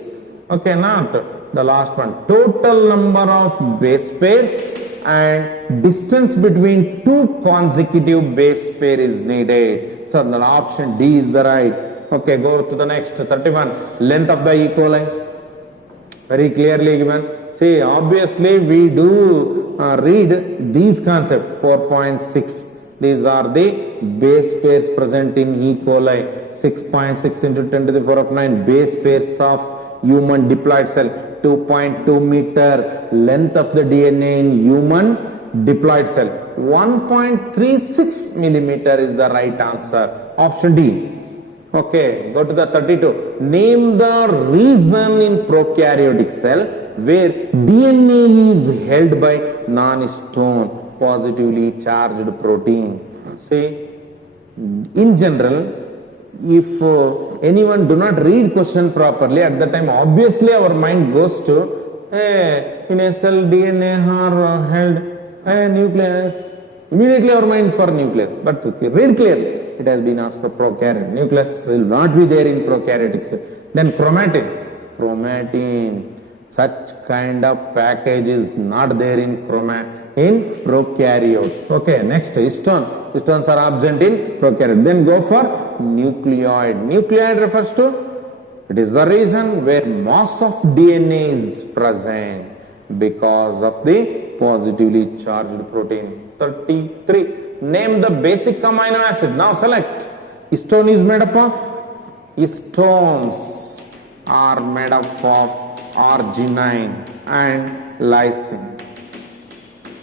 Okay, not the last one. Total number of base pairs and distance between two consecutive base pair is needed. So the option D is the right. Okay, go to the next. 31. Length of the E. coli. Very clearly given. See, obviously we do read these concepts. 4.6. These are the base pairs present in E. coli. 6.6 into 10 to the power of 9 base pairs of human diploid cell. 2.2 meter length of the DNA in human diploid cell. 1.36 millimeter is the right answer. Option D. Okay, go to the 32. Name the region in prokaryotic cell where DNA is held by non-stone positively charged protein. See, in general, if anyone do not read question properly, at that time obviously our mind goes to in a cell DNA are held a nucleus. Immediately our mind for nucleus. But read clearly, it has been asked for prokaryote. Nucleus will not be there in prokaryotic cell. Then chromatin. Such kind of package is not there in prokaryotes. Okay, next histone. Histones are absent in prokaryote. Then go for nucleoid. Nucleoid refers to, it is the region where mass of DNA is present because of the positively charged protein. 33. Name the basic amino acid. Now select. Histone is made up of? Histones are made up of arginine and lysine.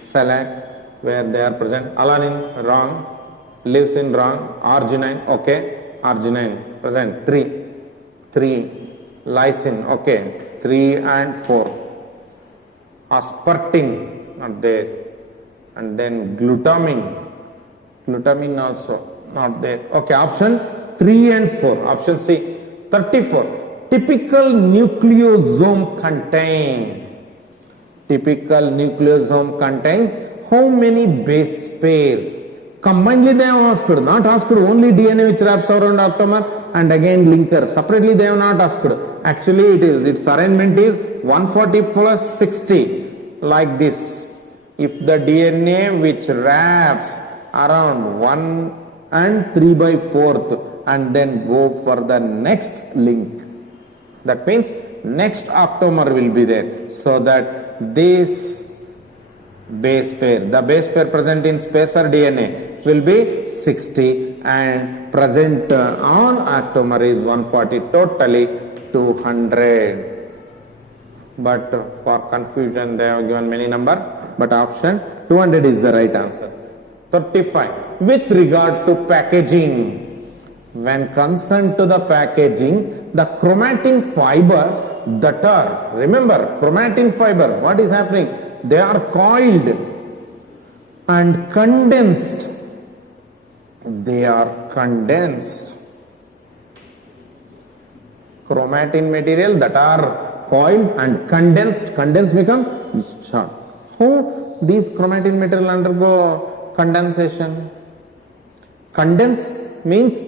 Select where they are present. Alanine, wrong. Leucine, wrong. Arginine, okay. Arginine, present. 3. Lysine, okay. 3 and 4. Aspartame, not there. And then glutamine. Glutamine also not there. Okay, option 3 and 4. Option C. 34. Typical nucleosome contain. Typical nucleosome contain how many base pairs? Combinedly they have asked, not asked only DNA which wraps around octamer and again linker. Separately they have not asked. Actually its arrangement is 140 plus 60 like this. If the DNA which wraps around 1 and 3 by 4th and then go for the next link. That means next octamer will be there. So that this base pair, the base pair present in spacer DNA will be 60 and present on octamer is 140, totally 200. But for confusion they have given many number, but option 200 is the right answer. 35. With regard to packaging, When concerned to the packaging, the chromatin fiber that are, remember, chromatin fiber, what is happening? They are coiled and condensed. They are condensed. Chromatin material that are coiled and condensed. Condensed become short. How these chromatin material undergo condensation? Condense means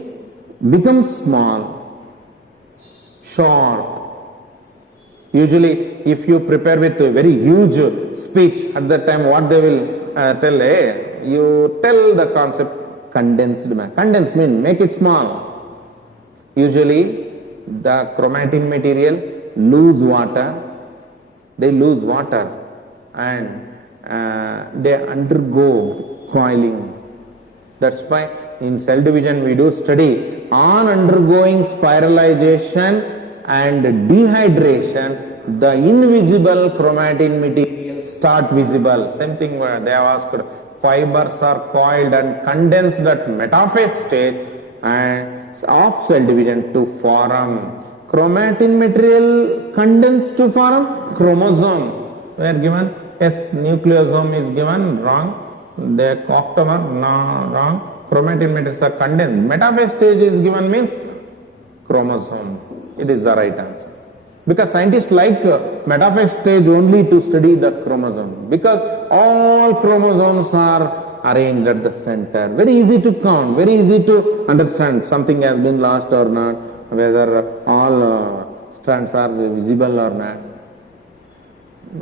become small, short. Usually, if you prepare with a very huge speech, at that time what they will tell, hey, you tell the concept condensed matter. Condense means make it small. Usually, the chromatin material lose water, they lose water and they undergo coiling. That's why in cell division we do study on undergoing spiralization and dehydration, the invisible chromatin material start visible. Same thing where they have asked, fibers are coiled and condensed at metaphase stage and of cell division to form chromatin material condensed to form chromosome. Where given? Yes, nucleosome is given, wrong. The octamer, no, wrong. Chromatin materials are condensed. Metaphase stage is given means chromosome. It is the right answer. Because scientists like metaphase stage only to study the chromosome. Because all chromosomes are arranged at the center. Very easy to count, very easy to understand something has been lost or not, whether all strands are visible or not.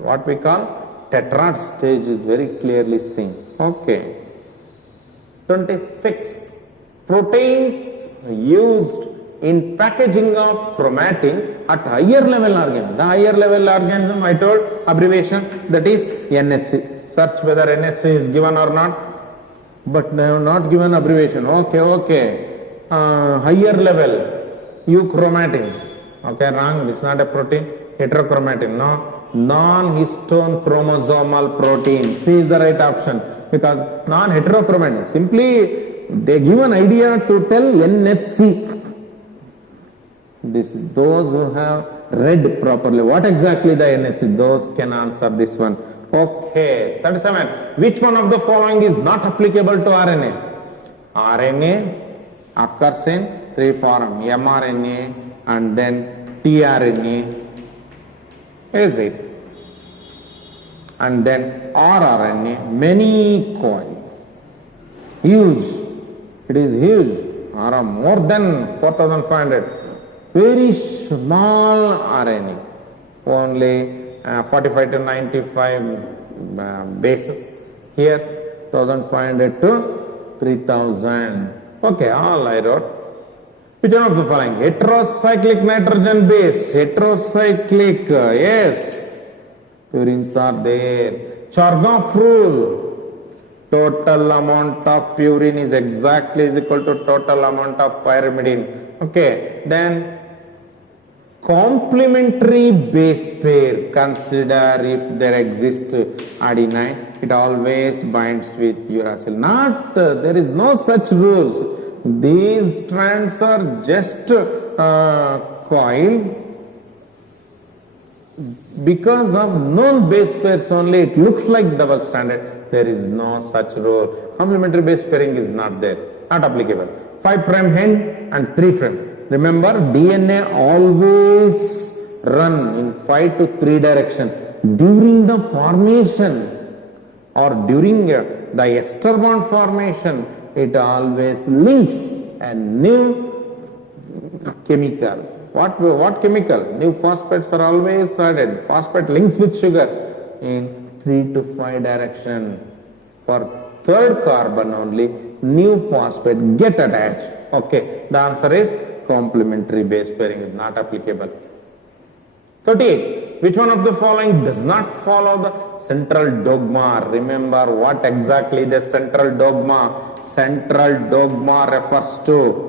What we call tetrad stage is very clearly seen. Okay. 26. Proteins used in packaging of chromatin at higher level organism. The higher level organism I told abbreviation, that is NHC. Search whether NHC is given or not, but they have not given abbreviation. Okay. Higher level, euchromatin. Okay, wrong, it's not a protein. Heterochromatin, no. Non-histone chromosomal protein. C is the right option because non-heterochromatin. Simply they give an idea to tell NHC. Those who have read properly what exactly the NHC, those can answer this one. Okay, 37. Which one of the following is not applicable to RNA? RNA occurs in three forms, mRNA and then tRNA. Is it? And then rRNA, many coil. Huge. It is huge. More than 4,500. Very small RNA. Only 45 to 95 bases. Here 1,500 to 3,000. Okay, all I wrote. Which one of the following? Heterocyclic nitrogen base. Heterocyclic, yes. Purines are there. Chargaff rule. Total amount of purine is exactly is equal to total amount of pyrimidine. Okay, then complementary base pair. Consider if there exists adenine, it always binds with uracil. Not, there is no such rules. These strands are just coiled because of known base pairs only. It looks like double stranded. There is no such rule. Complementary base pairing is not there, not applicable. 5' end and 3'. Remember, DNA always run in 5 to 3 direction. During the formation or during the ester bond formation, it always links a new chemicals. What chemical? New phosphates are always added. Phosphate links with sugar in 3 to 5 direction. For third carbon only, new phosphate get attached. Okay, the answer is complementary base pairing is not applicable. 38. Which one of the following does not follow the central dogma? Remember what exactly the central dogma? Central dogma refers to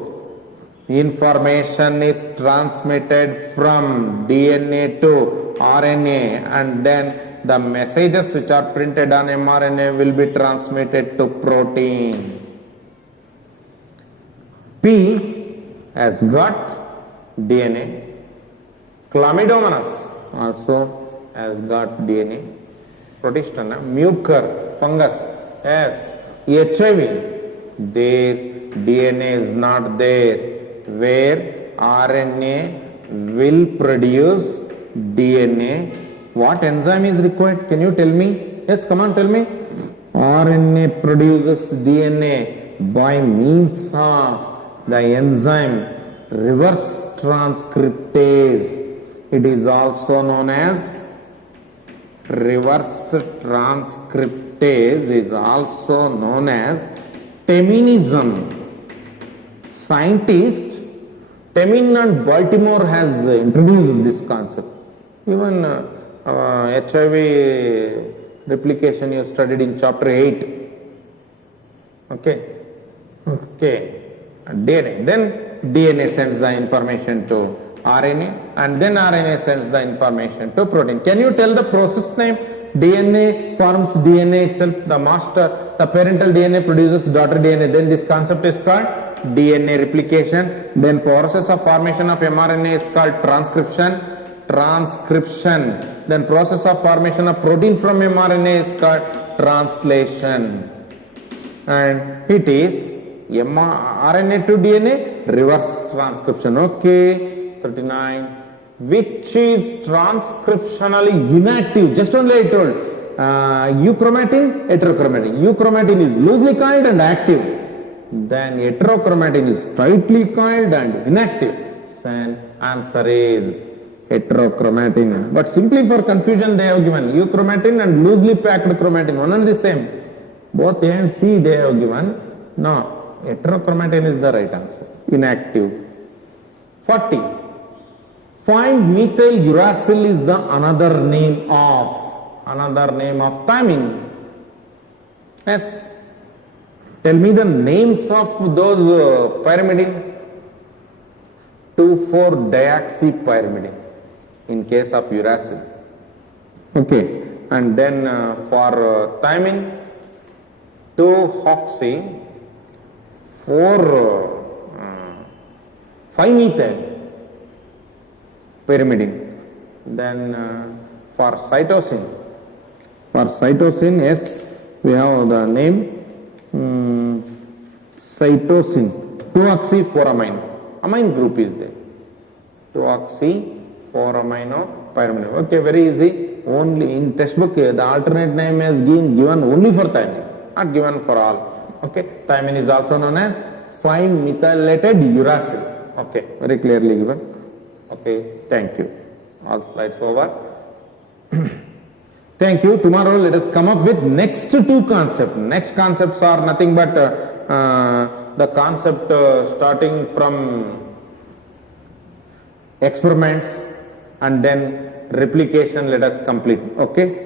information is transmitted from DNA to RNA and then the messages which are printed on mRNA will be transmitted to protein. P, has got DNA. Chlamydomonas also has got DNA. Protistana, mucor, fungus, yes. HIV, their DNA is not there, where RNA will produce DNA. What enzyme is required? Can you tell me? Yes, come on, tell me. RNA produces DNA by means of the enzyme reverse transcriptase. It is also known as reverse transcriptase, is also known as teminism. Scientist Temin and Baltimore has introduced this concept. Even HIV replication you studied in chapter 8. Okay. DNA. Then DNA sends the information to RNA, and then RNA sends the information to protein. Can you tell the process name? DNA forms DNA itself, the parental DNA produces daughter DNA. Then this concept is called DNA replication. Then process of formation of mRNA is called transcription. Then process of formation of protein from mRNA is called translation. And it is RNA to DNA reverse transcription. Okay, 39. Which is transcriptionally inactive? Just only I told. Euchromatin, heterochromatin. Euchromatin is loosely coiled and active. Then heterochromatin is tightly coiled and inactive. And answer is heterochromatin. But simply for confusion they have given euchromatin and loosely packed chromatin, one and the same. Both A and C they have given. No, heterochromatin is the right answer. Inactive. 40. 5-methyl uracil is the another name of thymine. Yes. Tell me the names of those pyrimidine. 2,4-deoxypyrimidine in case of uracil. Okay. And then for thymine, 2-oxy, 5-methyl pyrimidine. Then for cytosine, yes, we have the name cytosine, 2-oxy-4-amine. Amine group is there. 2-oxy-4-aminopyrimidine. Okay, very easy. Only in textbook the alternate name is given only for thymine, not given for all. Okay, thymine is also known as 5-methylated uracil. Okay, very clearly given. Okay, thank you. All slides over. Thank you. Tomorrow let us come up with next two concepts. Next concepts are nothing but the concept starting from experiments and then replication let us complete. Okay.